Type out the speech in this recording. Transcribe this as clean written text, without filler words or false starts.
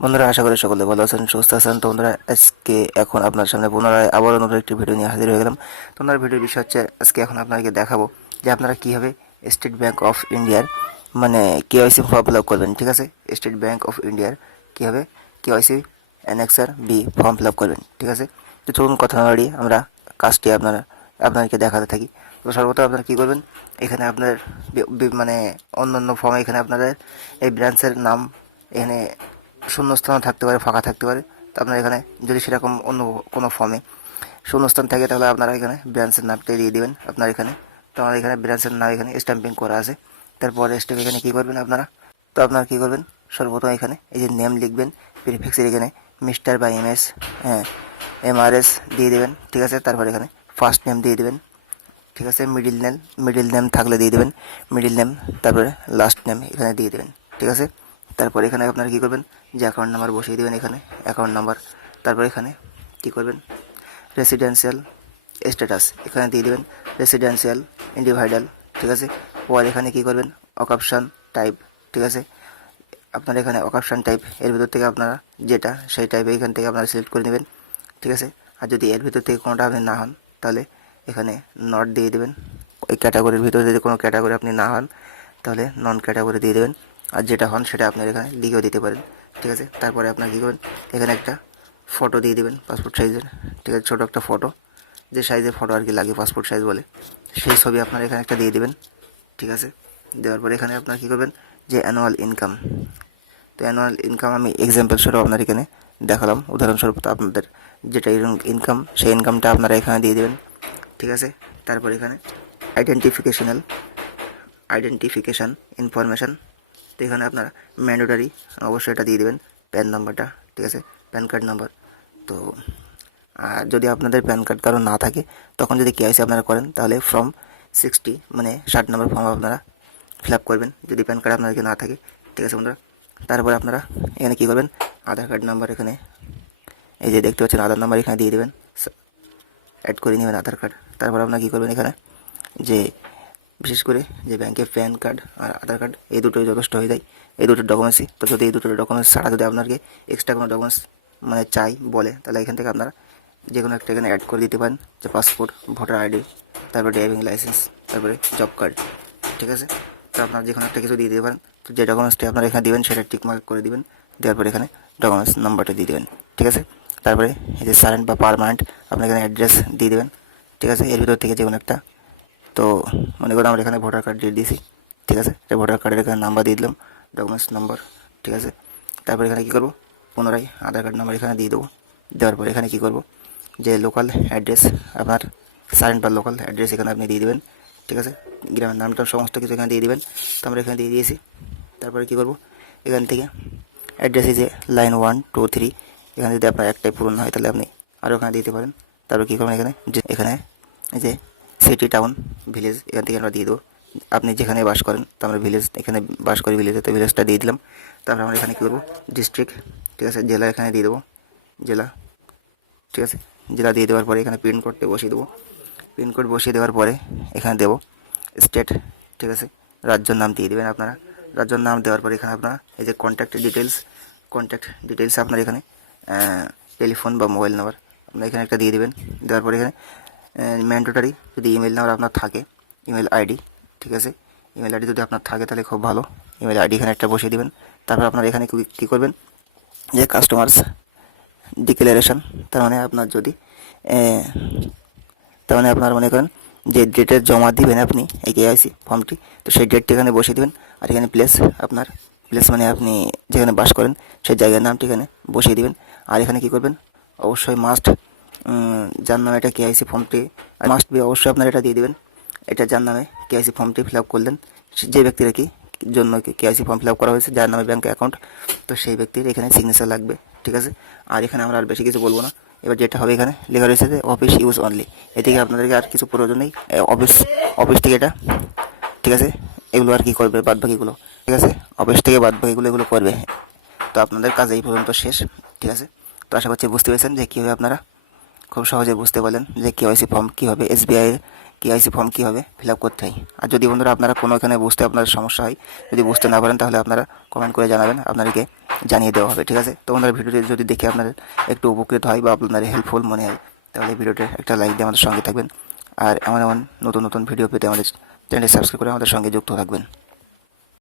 বন্ধুরা, আশা করি সকলে ভালো আছেন, সুস্থ আছেন। তো বন্ধুরা, আজকে এখন আপনার সামনে পুনরায় আবারও নতুন একটি ভিডিও নিয়ে হাজির হয়ে গেলাম। তো বন্ধুরা, ভিডিওর বিষয় হচ্ছে আজকে এখন আপনাকে দেখাবো যে আপনারা কীভাবে স্টেট ব্যাঙ্ক অফ ইন্ডিয়ার মানে কেওয়াইসি ফর্ম ফিল আপ করবেন। ঠিক আছে, স্টেট ব্যাঙ্ক অফ ইন্ডিয়ার কীভাবে KYC annexure B form fill up করবেন। ঠিক আছে, তো চলুন কথা না বাড়িয়ে আমরা কাজটি আপনাদেরকে দেখাতে থাকি। তো সর্বপ্রথম আপনারা কী করবেন, এখানে আপনার মানে অন্য ফর্মে এখানে আপনাদের এই ব্রাঞ্চের নাম এখানে শূন্যস্থান থাকতে পারে, ফাঁকা থাকতে পারে। তো আপনার এখানে যদি সেরকম অন্য কোনো ফর্মে শূন্যস্থান থাকে তাহলে আপনারা এখানে ব্রাঞ্চের নামটা দিয়ে দিবেন আপনার এখানে। তো আমার এখানে ব্রাঞ্চের নাম এখানে স্ট্যাম্পিং করা আছে। তারপরে স্টেপ এখানে কী করবেন আপনারা, তো আপনারা কী করবেন, সর্বপ্রথম এখানে এই যে নেম লিখবেন, প্রিফিক্সের এখানে মিস্টার বা এমএস, হ্যাঁ, এমআরএস দিয়ে দেবেন। ঠিক আছে, তারপর এখানে ফার্স্ট নেম দিয়ে দেবেন। ঠিক আছে, মিডিল নেম থাকলে দিয়ে দেবেন মিডিল নেম, তারপরে লাস্ট নেম এখানে দিয়ে দেবেন। ঠিক আছে, তারপর এখানে আপনারা কী করবেন, যে অ্যাকাউন্ট নাম্বার বসিয়ে দেবেন এখানে অ্যাকাউন্ট নাম্বার। তারপর এখানে কী করবেন, রেসিডেন্সিয়াল স্ট্যাটাস এখানে দিয়ে দেবেন রেসিডেন্সিয়াল ইন্ডিভিডুয়াল। ঠিক আছে, পর এখানে কী করবেন, অকাপশান টাইপ। ঠিক আছে, আপনার এখানে অকাপশান টাইপ এর ভিতর থেকে আপনারা যেটা সেই টাইপে এখান থেকে আপনারা সিলেক্ট করে নেবেন। ঠিক আছে, আর যদি এর ভিতর থেকে কোনোটা আপনি না হন তাহলে এখানে নট দিয়ে দেবেন। ওই ক্যাটাগরির ভিতরে যদি কোনো ক্যাটাগরি আপনি না হন তাহলে নন ক্যাটাগরি দিয়ে দেবেন, আর যেটা হন সেটা আপনার এখানে লিখেও দিতে পারেন। ঠিক আছে, তারপরে আপনার কী করবেন, এখানে একটা ফটো দিয়ে দেবেন পাসপোর্ট সাইজের। ঠিক আছে, ছোটো একটা ফটো, যে সাইজের ফটো আর কি লাগে পাসপোর্ট সাইজ বলে, সেই ছবি আপনার এখানে একটা দিয়ে দেবেন। ঠিক আছে, দেওয়ার পরে এখানে আপনার কী করবেন, যে অ্যানুয়াল ইনকাম, তো অ্যানুয়াল ইনকাম আমি এক্সাম্পল স্বরূপ আপনার এখানে দেখালাম, উদাহরণস্বরূপ। তো আপনাদের যেটা ইনকাম সেই ইনকামটা আপনারা এখানে দিয়ে দেবেন। ঠিক আছে, তারপর এখানে আইডেন্টিফিকেশান ইনফরমেশান, তো এখানে আপনারা ম্যান্ডেটরি অবশ্যই এটা দিয়ে দেবেন, প্যান নাম্বারটা। ঠিক আছে, প্যান কার্ড নাম্বার। তো আর যদি আপনাদের প্যান কার্ড কারো না থাকে তখন যদি কেওয়াইসি আপনারা করেন তাহলে ফর্ম 60 মানে 60 নম্বর ফর্ম আপনারা ফিল আপ করবেন যদি প্যান কার্ড আপনাদেরকে না থাকে। ঠিক আছে বন্ধুরা, তারপরে আপনারা এখানে কী করবেন, আধার কার্ড নাম্বার এখানে এই যে দেখতে পাচ্ছেন আধার নাম্বার এখানে দিয়ে দেবেন, অ্যাড করে নেবেন আধার কার্ড। তারপর আপনারা কী করবেন, এখানে যে বিশেষ করে যে ব্যাংকের প্যান কার্ড আর আধার কার্ড এই দুটোই যথেষ্ট হয়ে যায়, এই দুটো ডকুমেন্টসই। তো যদি এই দুটো ডকুমেন্টস ছাড়া যদি আপনাকে এক্সট্রা কোনো ডকুমেন্টস মানে চাই বলে তাহলে এখান থেকে আপনারা যে কোনো একটা এখানে অ্যাড করে দিতে পারেন, যে পাসপোর্ট, ভোটার আইডি, তারপরে ড্রাইভিং লাইসেন্স, তারপরে জব কার্ড। ঠিক আছে, তো আপনারা যে কোনো একটা কিছু দিয়ে দিতে পারেন। তো যে ডকুমেন্টসটি আপনারা এখানে দেবেন সেটা টিক মার্ক করে দিবেন, দেওয়ার পরে এখানে ডকুমেন্টস নাম্বারটা দিয়ে দেবেন। ঠিক আছে, তারপরে এই যে সারেন্ট বা পারমানেন্ট আপনার এখানে অ্যাড্রেস দিয়ে দেবেন। ঠিক আছে, এর ভিতর থেকে যে কোনো একটা, তো মনে করুন আমরা এখানে ভোটার কার্ড দিয়ে দিয়েছি। ঠিক আছে, এটা ভোটার কার্ডের এখানে নাম্বার দিয়ে দিলাম, ডকুমেন্টস নাম্বার। ঠিক আছে, তারপর এখানে কী করবো, পুনরায় আধার কার্ড নাম্বার এখানে দিয়ে দেবো। দেওয়ার পর এখানে কী করবো, যে লোকাল অ্যাড্রেস আপনার সারেন্ট বা লোকাল অ্যাড্রেস এখানে আপনি দিয়ে দেবেন। ঠিক আছে, গ্রামের নামটা সমস্ত কিছু এখানে দিয়ে দেবেন। তো আমরা এখানে দিয়ে দিয়েছি। তারপরে কী করবো, এখান থেকে অ্যাড্রেসে যে লাইন 1 2 3 এখানে যদি আপনার একটাই পূরণ হয় তাহলে আপনি আরও এখানে দিতে পারেন। তারপর কী করবেন, এখানে যে এখানে এই যে সিটি, টাউন, ভিলেজ এখান থেকে আমরা দিয়ে দেবো আপনি যেখানে বাস করেন। তো আমরা ভিলেজ এখানে বাস করি, ভিলেজে, তো ভিলেজটা দিয়ে দিলাম। তারপর আমরা এখানে কী করবো, ডিস্ট্রিক্ট। ঠিক আছে, জেলা এখানে দিয়ে দেবো, জেলা। ঠিক আছে, জেলা দিয়ে দেওয়ার পরে এখানে পিন কোডটা বসিয়ে দেবো। পিন কোড বসিয়ে দেওয়ার পরে এখানে দেবো স্টেট। ঠিক আছে, রাজ্যের নাম দিয়ে দেবেন আপনারা। রাজ্যের নাম দেওয়ার পরে এখানে আপনারা এই যে কন্ট্যাক্ট ডিটেলস আপনার এখানে টেলিফোন বা মোবাইল নাম্বার আপনার এখানে একটা দিয়ে দেবেন। দেওয়ার পরে এখানে ম্যান্ডেটরি যদি ইমেল নাম্বার আপনার থাকে, ইমেল আইডি। ঠিক আছে, ইমেল আইডি যদি আপনার থাকে তাহলে খুব ভালো, ইমেল আইডি এখানে একটা বসিয়ে দেবেন। তারপর আপনারা এখানে কী করবেন, যে কাস্টমার্স ডিক্লারেশন, তার মানে আপনার যদি তার মানে আপনার মনে করেন যে ডেটে জমা দিবেন আপনি এই কেওয়াইসি ফর্মটি, তো সেই ডেটটি এখানে বসিয়ে দেবেন। আর এখানে প্লেস মানে আপনি যেখানে বাস করেন সেই জায়গার নামটি এখানে বসিয়ে দেবেন। আর এখানে কী করবেন, অবশ্যই মাস্ট যার নামে এটা কেওয়াইসি ফর্মটি মাস্ট বি, অবশ্যই আপনারা এটা দিয়ে দেবেন। এটা যার নামে কেওয়াইসি ফর্মটি ফিল আপ করলেন, যে ব্যক্তির কি জন্য কেওয়াইসি ফর্ম ফিল আপ করা হয়েছে, যার নামে ব্যাঙ্ক অ্যাকাউন্ট, তো সেই ব্যক্তির এখানে সিগনেচার লাগবে। ঠিক আছে, আর এখানে আমরা আর বেশি কিছু বলবো না। এবার যেটা হবে, এখানে লেখা রয়েছে যে অফিস ইউজ অনলি, এদিকে আপনাদেরকে আর কিছু প্রয়োজন নেই, অফিস থেকে এটা। ঠিক আছে, এগুলো আর কি করবে বাদ বাকিগুলো। ঠিক আছে, অফিস থেকে বাদ বাকিগুলো এগুলো করবে। তো আপনাদের কাজ এই পর্যন্ত শেষ। ঠিক আছে, তো আশা করছি বুঝতে পেরেছেন যে কীভাবে আপনারা খুব সহজে বুঝতে পারলেন যে কেওয়াইসি ফর্ম কীভাবে এসবিআইয়ের কেওয়াইসি ফর্ম কীভাবে ফিল আপ করতে হয়। আর যদি বন্ধুরা আপনারা কোনো এখানে বুঝতে আপনার সমস্যা হয়, যদি বুঝতে না পারেন, তাহলে আপনারা কমেন্ট করে জানাবেন, আপনাদেরকে জানিয়ে দেওয়া হবে। ঠিক আছে, তো বন্ধুরা ভিডিওটি যদি দেখে আপনাদের একটু উপকৃত হয় বা আপনাদের হেল্পফুল মনে হয়, তাহলে ভিডিওতে একটা লাইক দিয়ে আমাদের সঙ্গে থাকবেন। আর এমন এমন নতুন নতুন ভিডিও পেতে আমাদের চ্যানেলটি সাবস্ক্রাইব করে আমাদের সঙ্গে যুক্ত থাকবেন।